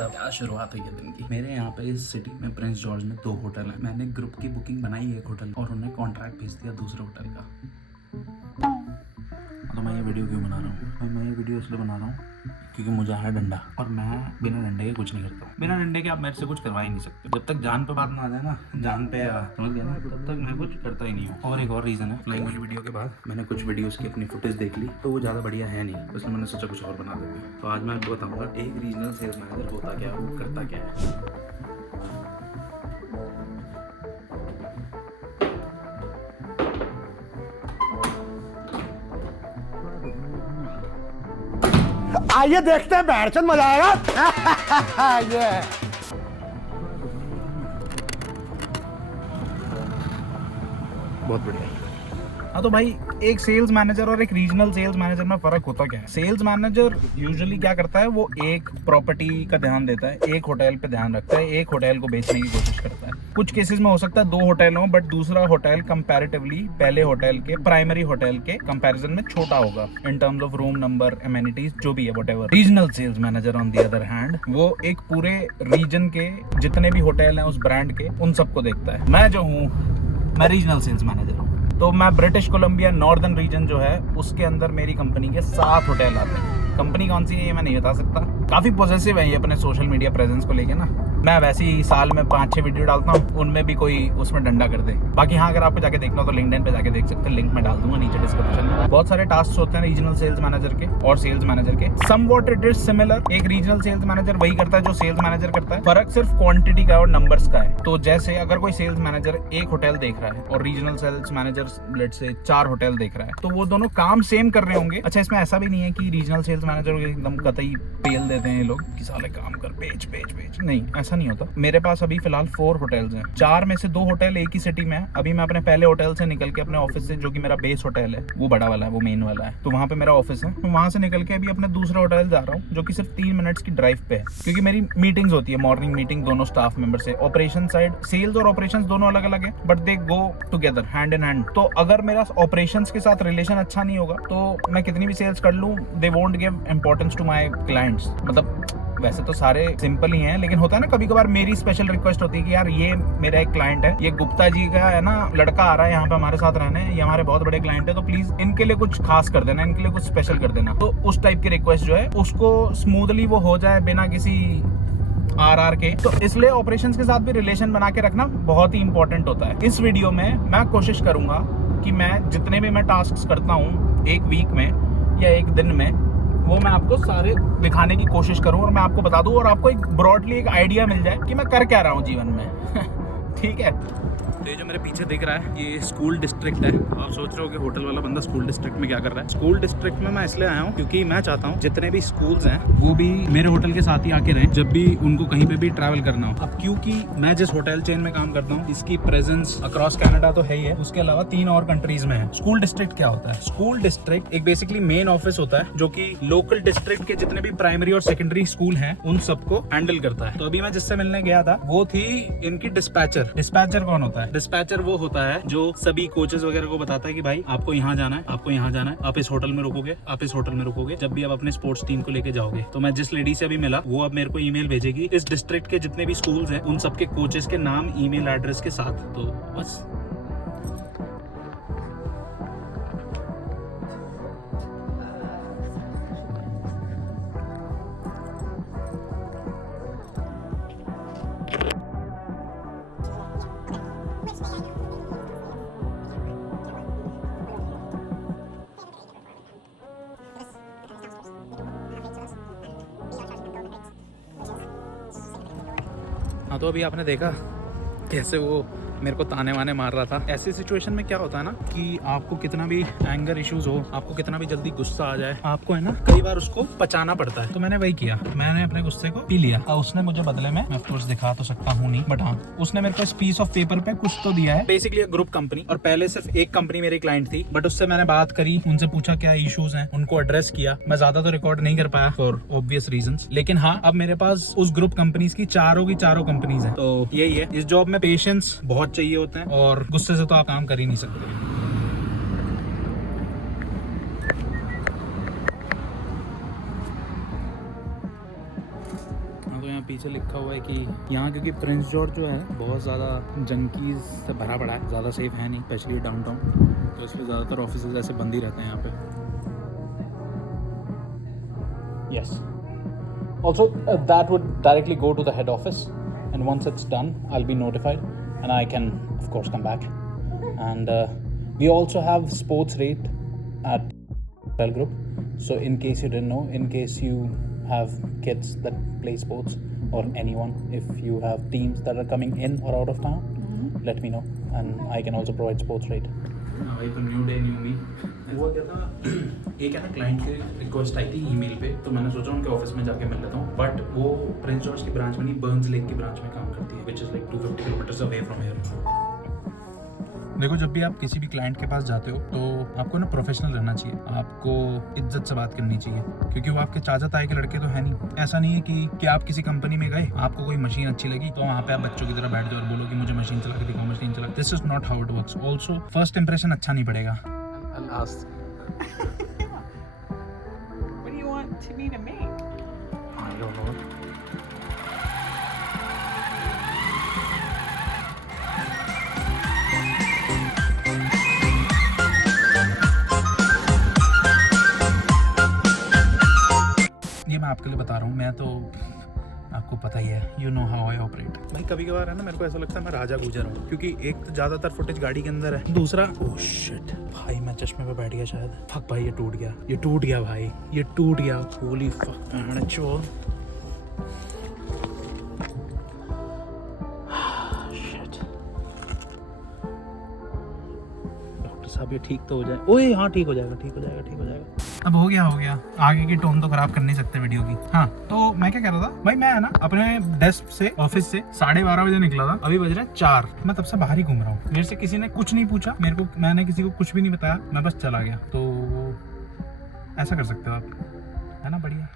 सब क्या शुरुआत हुई है दिन की। मेरे यहाँ पे इस सिटी में प्रिंस जॉर्ज में 2 होटल हैं। मैंने ग्रुप की बुकिंग बनाई एक होटल और उन्हें कॉन्ट्रैक्ट भेज दिया दूसरे होटल का। तो मैं ये वीडियो क्यों बना रहा हूँ भाई? मैं ये वीडियो इसलिए बना रहा हूँ क्योंकि मुझे है डंडा और मैं बिना डंडे के कुछ नहीं करता हूँ। बिना डंडे के आप मेरे से कुछ करवा ही नहीं सकते। जब तक जान पे बात ना आ जाए ना, जान पे समझ गया ना, तब तक मैं कुछ करता ही नहीं हूँ। और एक और रीज़न है, फ्लाइंग वाली वीडियो के बाद मैंने कुछ वीडियोस की अपनी फुटेज देख ली तो वो ज़्यादा बढ़िया है नहीं, इसलिए मैंने सोचा कुछ और बना देते हैं। तो आज मैं आपको बताऊँगा एक रीजनल सेल्स मैनेजर होता क्या है, वो करता क्या है। आइए देखते हैं, बैठचंद मजा आएगा। ये बहुत बढ़िया। हाँ तो भाई, एक सेल्स मैनेजर और एक रीजनल सेल्स मैनेजर में फर्क होता क्या है? सेल्स मैनेजर यूजुअली क्या करता है, वो एक प्रॉपर्टी का ध्यान देता है, एक होटल पे ध्यान रखता है, एक होटल को बेचने की कोशिश करता है। कुछ केसेस में हो सकता है 2 होटल हो, बट दूसरा होटल कंपैरेटिवली पहले होटल के, प्राइमरी होटल के कंपैरिजन में छोटा होगा in terms of room number, amenities, जो भी है whatever. Regional sales manager on the other hand, वो एक पूरे रीजन के जितने भी होटल हैं उस ब्रांड के, उन सबको देखता है। मैं जो हूँ, मैं रीजनल सेल्स मैनेजर हूँ। तो मैं ब्रिटिश कोलंबिया नॉर्दर्न रीजन जो है उसके अंदर मेरी कंपनी के 7 होटल आते हैं। कंपनी कौन सी है ये मैं नहीं बता सकता। काफ़ी पॉजिटिव है ये अपने सोशल मीडिया प्रेजेंस को लेके ना। मैं वैसे ही साल में 5-6 वीडियो डालता हूँ, उनमें भी कोई उसमें डंडा कर दे। बाकी हाँ, अगर आपको जाके देखना हो तो लिंक्डइन पे जाके देख सकते हैं, लिंक मैं डाल दूंगा नीचे डिस्क्रिप्शन में। बहुत सारे टास्क होते हैं रीजनल सेल्स मैनेजर के और सेल्स मैनेजर के। Somewhat it is similar. एक रीजनल सेल्स मैनेजर वही करता है जो सेल्स मैनेजर करता है, फर्क सिर्फ क्वांटिटी का और नंबर्स का है। तो जैसे अगर कोई सेल्स मैनेजर एक होटल देख रहा है और regional sales manager let's say 4 hotel देख रहा है, तो वो दोनों काम सेम कर रहे होंगे। अच्छा, इसमें ऐसा भी नहीं है कि रीजनल सेल्स मैनेजर एकदम कतई पेल देते हैं लोग कि साले काम कर, बेच बेच बेच। नहीं, ऐसा नहीं होता। मेरे पास अभी फिलहाल 4 होटल्स हैं, 4 में से 2 होटल एक ही सिटी में है। अभी मैं अपने पहले होटल से निकल के, अपने ऑफिस से, जो कि मेरा बेस होटल है, वो बड़ा वाला है, वो मेन वाला है, तो वहाँ पे मेरा ऑफिस है। मैं वहाँ से निकल के अभी अपने दूसरे होटल जा रहा हूँ जो कि सिर्फ 3 मिनट्स की ड्राइव पे है, क्योंकि मेरी मीटिंग्स होती है, मॉर्निंग मीटिंग दोनों स्टाफ मेंबर से। ऑपरेशन साइड, सेल्स और ऑपरेशंस दोनों अलग अलग है, but they go together, hand in hand. तो अगर मेरा ऑपरेशंस के साथ रिलेशन अच्छा नहीं होगा तो मैं कितनी भी सेल्स कर लूँ, they won't give importance to my clients. मतलब वैसे तो सारे सिंपल ही हैं, लेकिन होता है ना कभी कभार मेरी स्पेशल रिक्वेस्ट होती है कि यार ये मेरा एक क्लाइंट है, ये गुप्ता जी का है ना, लड़का आ रहा है यहाँ पे हमारे साथ रहने, ये हमारे बहुत बड़े क्लाइंट है, तो प्लीज इनके लिए कुछ खास कर देना, इनके लिए कुछ स्पेशल कर देना। तो उस टाइप की रिक्वेस्ट जो है उसको स्मूथली वो हो जाए बिना किसी आर के। तो इसलिए ऑपरेशंस के साथ भी रिलेशन बना के रखना बहुत ही इंपॉर्टेंट होता है। इस वीडियो में मैं कोशिश करूंगा कि मैं जितने भी मैं टास्क करता हूँ एक वीक में या एक दिन में, वो मैं आपको सारे दिखाने की कोशिश करूं और मैं आपको बता दूं और आपको एक ब्रॉडली एक आइडिया मिल जाए कि मैं कर क्या रहा हूं जीवन में। ठीक है। तो ये जो मेरे पीछे दिख रहा है ये स्कूल डिस्ट्रिक्ट है। आप सोच रहे हो कि होटल वाला बंदा स्कूल डिस्ट्रिक्ट में क्या कर रहा है। स्कूल डिस्ट्रिक्ट में मैं इसलिए आया हूँ क्योंकि मैं चाहता हूँ जितने भी स्कूल्स हैं वो भी मेरे होटल के साथ ही आके रहें जब भी उनको कहीं पे भी ट्रैवल करना हो। अब क्योंकि मैं जिस होटल चेन में काम करता हूँ इसकी प्रेजेंस अक्रॉस कैनेडा तो है ही है, उसके अलावा 3 और कंट्रीज में है। स्कूल डिस्ट्रिक्ट क्या होता है? स्कूल डिस्ट्रिक्ट एक बेसिकली मेन ऑफिस होता है जो कि लोकल डिस्ट्रिक्ट के जितने भी प्राइमरी और सेकेंडरी स्कूल हैं उन सबको हैंडल करता है। तो अभी मैं जिससे मिलने गया था वो थी इनकी डिस्पैचर। डिस्पैचर कौन होता है? डिस्पैचर वो होता है जो सभी कोचेस वगैरह को बताता है कि भाई आपको यहाँ जाना है, आपको यहाँ जाना है, आप इस होटल में रुकोगे, आप इस होटल में रुकोगे, जब भी आप अपने स्पोर्ट्स टीम को लेके जाओगे। तो मैं जिस लेडी से अभी मिला वो अब मेरे को ईमेल भेजेगी इस डिस्ट्रिक्ट के जितने भी स्कूल्स हैं उन सबके कोचेस के नाम, ईमेल एड्रेस के साथ। तो बस हाँ, तो अभी आपने देखा कैसे वो मेरे को ताने वाने मार रहा था। ऐसी सिचुएशन में क्या होता है ना कि आपको कितना भी एंगर इश्यूज हो, आपको कितना भी जल्दी गुस्सा आ जाए, आपको है ना कई बार उसको पचाना पड़ता है। तो मैंने वही किया, मैंने अपने गुस्से को पी लिया और उसने मुझे बदले में, मैं ऑफ कोर्स दिखा तो सकता हूँ नहीं, बट हाँ उसने मेरे को इस पीस ऑफ पेपर पे कुछ तो दिया है। बेसिकली ग्रुप कंपनी, और पहले सिर्फ एक कंपनी मेरी क्लाइंट थी, बट उससे मैंने बात करी, उनसे पूछा क्या इश्यूज हैं, उनको एड्रेस किया। मैं ज्यादा तो रिकॉर्ड नहीं कर पाया फॉर ऑब्वियस रीजंस, लेकिन हाँ अब मेरे पास उस ग्रुप कंपनीज की चारों कंपनीज हैं। तो यही है, इस जॉब में पेशेंस बहुत चाहिए होते हैं और गुस्से से तो आप काम कर ही नहीं सकते। यहाँ पीछे लिखा हुआ है कि यहाँ क्योंकि प्रिंस जॉर्ज जो है बहुत ज़्यादा जंकीज से भरा पड़ा है, ज़्यादा सेफ है नहीं, स्पेशली डाउनटाउन, तो इसलिए ज़्यादातर ऑफिसेज ऐसे बंद ही रहते हैं यहाँ पे। Yes, also that would directly go to the head office and once it's done I will be notified and I can of course come back and we also have sports rate at Hotel Group. So in case you didn't know, in case you have kids that play sports or anyone, if you have teams that are coming in or out of town, let me know and I can also provide sports rate. भाई तो new day new मी हुआ क्या था, एक है ना client की request आई थी ईमेल पे, तो मैंने सोचा उनके ऑफिस में जाके मिल लेता हूँ, बट वो प्रिंस जॉर्ज की ब्रांच में नहीं, बर्न्स लेक की ब्रांच में काम करती है, which is like 250 kilometres away from here. देखो जब भी आप किसी भी क्लाइंट के पास जाते हो तो आपको ना प्रोफेशनल रहना चाहिए, आपको इज्जत से बात करनी चाहिए, क्योंकि वो आपके चाचा ताए के लड़के तो है नहीं। ऐसा नहीं है कि आप किसी कंपनी में गए, आपको कोई मशीन अच्छी लगी तो वहाँ पे आप बच्चों की तरह बैठ जाओ और बोलो कि मुझे मशीन चला के दिखाओ, मशीन चला। This is not how it works. Also first impression अच्छा नहीं पड़ेगा। What do you want me to make? I don't know. ये मैं आपके लिए बता रहा हूँ, मैं तो आपको पता ही है, you know how I operate. भाई कभी कभार है ना मेरे को ऐसा लगता है मैं राजा गुजर हूँ, क्योंकि एक तो ज़्यादातर फुटेज गाड़ी के अंदर है, दूसरा ओह शिट भाई मैं चश्मे पे बैठ गया शायद, फक भाई ये टूट गया, ये टूट गया भाई, ये टूट गया, होली फक चोर। अब ये ठीक तो हो जाए, ओए हाँ ठीक हो जाएगा, ठीक हो जाएगा, ठीक हो जाएगा। अब हो गया, आगे की टोन तो खराब कर नहीं सकते वीडियो की। हाँ तो मैं क्या कह रहा था भाई, मैं है ना अपने डेस्क से ऑफिस से 12:30 बजे निकला था, अभी बज रहे हैं 4, मैं तब से बाहर ही घूम रहा हूँ। मेरे से किसी ने कुछ नहीं पूछा, मैंने किसी को कुछ भी नहीं बताया, मैं बस चला गया। तो ऐसा कर सकते हो आप, है ना, बढ़िया।